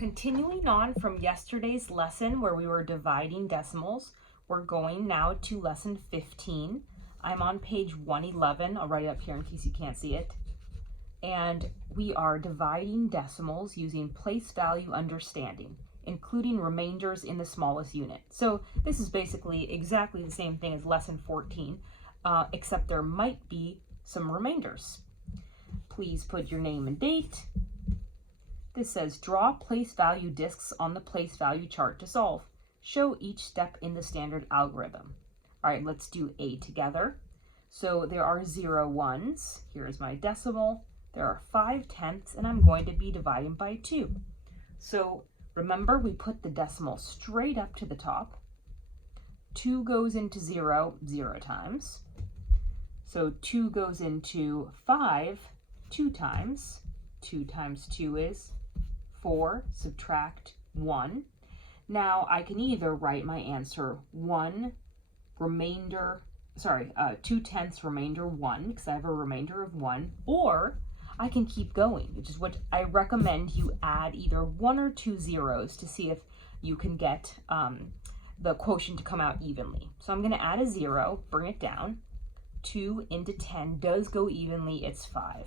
Continuing on from yesterday's lesson where we were dividing decimals, we're going now to lesson 15. I'm on page 111. I'll write it up here in case you can't see it. And we are dividing decimals using place value understanding, including remainders in the smallest unit. So this is basically exactly the same thing as lesson 14, except there might be some remainders. Please put your name and date. This says, draw place value disks on the place value chart to solve. Show each step in the standard algorithm. All right, let's do A together. So there are 0 ones. Here's my decimal. There are 5 tenths, and I'm going to be dividing by 2. So remember, we put the decimal straight up to the top. 2 goes into 0, 0 times. So 2 goes into 5, 2 times. 2 times 2 is 4, subtract 1. Now I can either write my answer 2 tenths remainder 1, because I have a remainder of 1, or I can keep going, which is what I recommend you add either 1 or 2 zeros to see if you can get the quotient to come out evenly. So I'm going to add a 0, bring it down. 2 into 10 does go evenly, it's 5.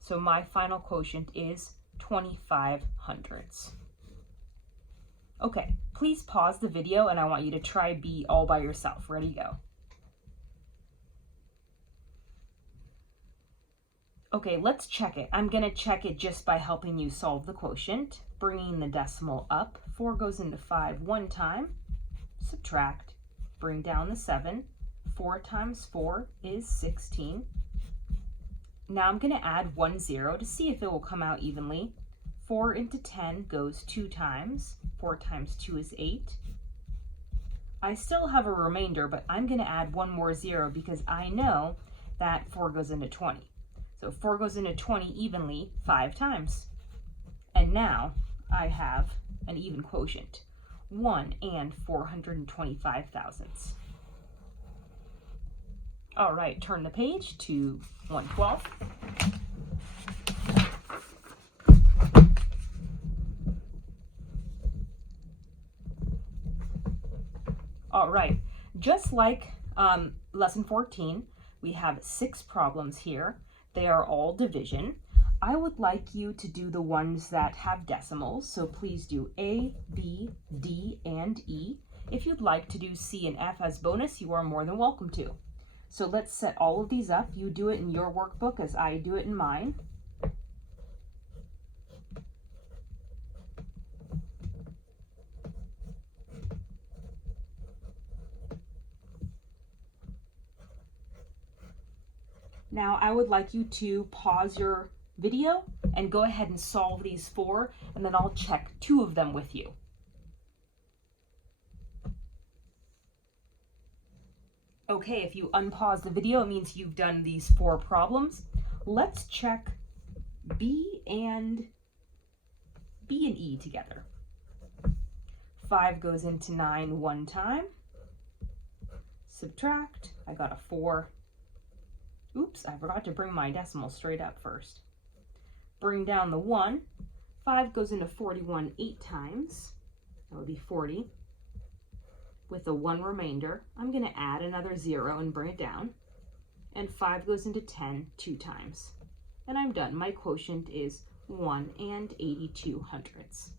So my final quotient is 25 hundredths. Okay, please pause the video and I want you to try B all by yourself. Ready, go. Okay, let's check it. I'm gonna check it just by helping you solve the quotient. Bringing the decimal up, 4 goes into 5 one time, subtract, bring down the 7. 4 times 4 is 16. Now I'm gonna add 1 0 to see if it will come out evenly. 4 into 10 goes 2 times. 4 times 2 is 8. I still have a remainder, but I'm gonna add 1 more 0 because I know that 4 goes into 20. So 4 goes into 20 evenly 5 times. And now I have an even quotient, 1 and 425 thousandths. All right, turn the page to 112. All right, just like lesson 14, we have 6 problems here. They are all division. I would like you to do the ones that have decimals, so please do A, B, D, and E. If you'd like to do C and F as bonus, you are more than welcome to. So let's set all of these up. You do it in your workbook as I do it in mine. Now I would like you to pause your video and go ahead and solve these 4, and then I'll check 2 of them with you. Okay, if you unpause the video, it means you've done these 4 problems. Let's check B and E together. 5 goes into 9 one time. Subtract, I got a 4. Oops, I forgot to bring my decimal straight up first. Bring down the 1. 5 goes into 41 8 times. That would be 40. With a 1 remainder, I'm going to add another 0 and bring it down. And 5 goes into 10 2 times. And I'm done. My quotient is 1 and 82 hundredths.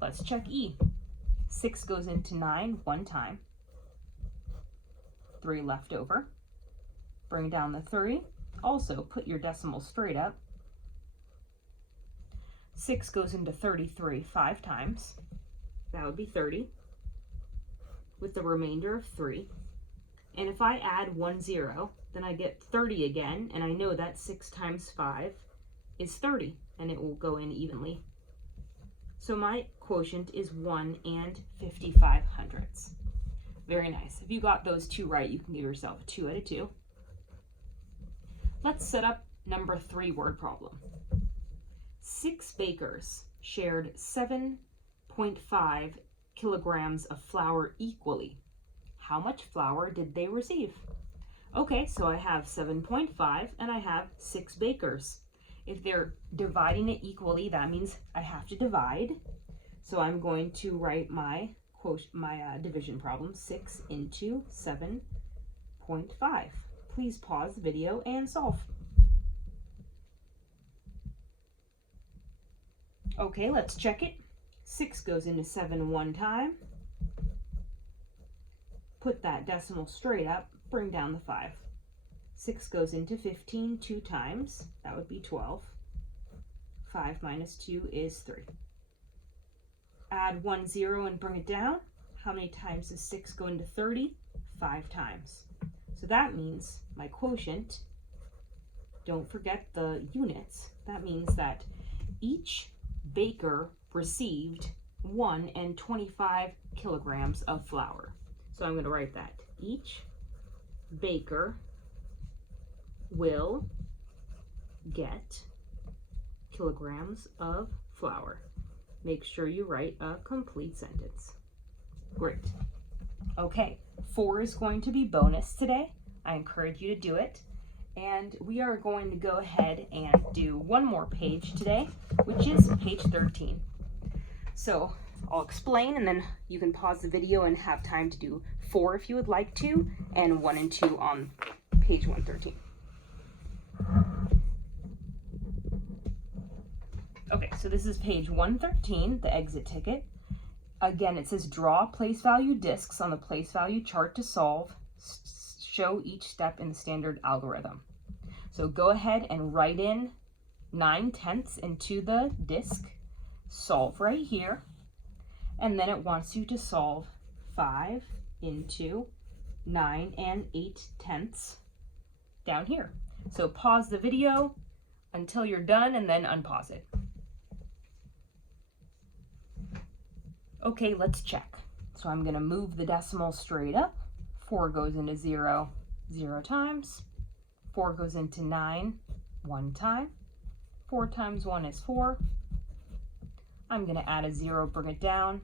Let's check E. 6 goes into 9 one time. 3 left over. Bring down the 3. Also, put your decimal straight up. 6 goes into 33 5 times. That would be 30. With the remainder of 3. And if I add 1 0, then I get 30 again, and I know that 6 times 5 is 30, and it will go in evenly. So my quotient is 1 and 55 hundredths. Very nice. If you got those 2 right, you can give yourself a 2 out of 2. Let's set up number 3 word problem. 6 bakers shared 7.5 kilograms of flour equally. How much flour did they receive? Okay, so I have 7.5 and I have 6 bakers. If they're dividing it equally, that means I have to divide. So I'm going to write my division problem, 6 into 7.5. Please pause the video and solve. Okay, let's check it. 6 goes into 7 one time. Put that decimal straight up, bring down the 5. 6 goes into 15 two times. That would be 12. 5 minus 2 is 3. Add 1 0 and bring it down. How many times does 6 go into 30? 5 times. So that means my quotient, don't forget the units, that means that each baker received 1.25 kilograms of flour. So I'm going to write that. Each baker will get kilograms of flour. Make sure you write a complete sentence. Great. Okay, 4 is going to be bonus today. I encourage you to do it. And we are going to go ahead and do one more page today, which is page 13. So I'll explain, and then you can pause the video and have time to do 4 if you would like to, and 1 and 2 on page 113. Okay, so this is page 113, the exit ticket. Again, it says draw place value discs on the place value chart to solve. Show each step in the standard algorithm. So go ahead and write in 9/10 into the disc. Solve right here. And then it wants you to solve 5 into 9 8/10 down here. So pause the video until you're done and then unpause it. Okay, let's check. So I'm going to move the decimal straight up. 4 goes into 0, 0 times. 4 goes into 9, 1 time. 4 times 1 is 4. I'm going to add a 0, bring it down.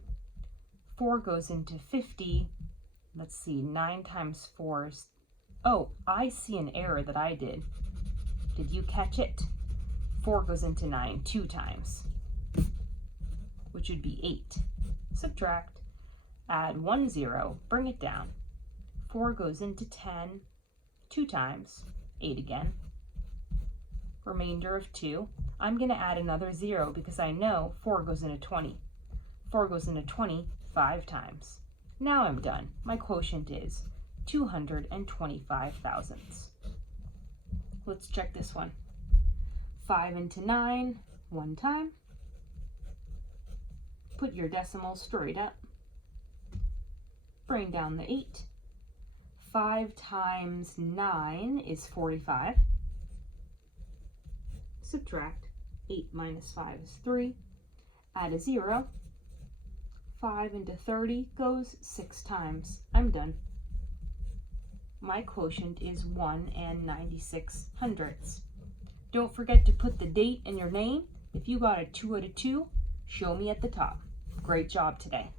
4 goes into 50. Let's see, 9 times 4 is... Oh, I see an error that I did. Did you catch it? 4 goes into 9 2 times, which would be 8. Subtract, add 1 0, bring it down. 4 goes into 10 2 times, 8 again. Remainder of 2. I'm going to add another 0 because I know 4 goes into 20. 4 goes into 20 5 times. Now I'm done. My quotient is 225 thousandths. Let's check this one. 5 into 9, 1 time. Put your decimal straight up. Bring down the 8. 5 times 9 is 45. Subtract. 8 minus 5 is 3. Add a 0. 5 into 30 goes 6 times. I'm done. My quotient is 1.96 hundredths. Don't forget to put the date and your name. If you got a 2 out of 2, show me at the top. Great job today.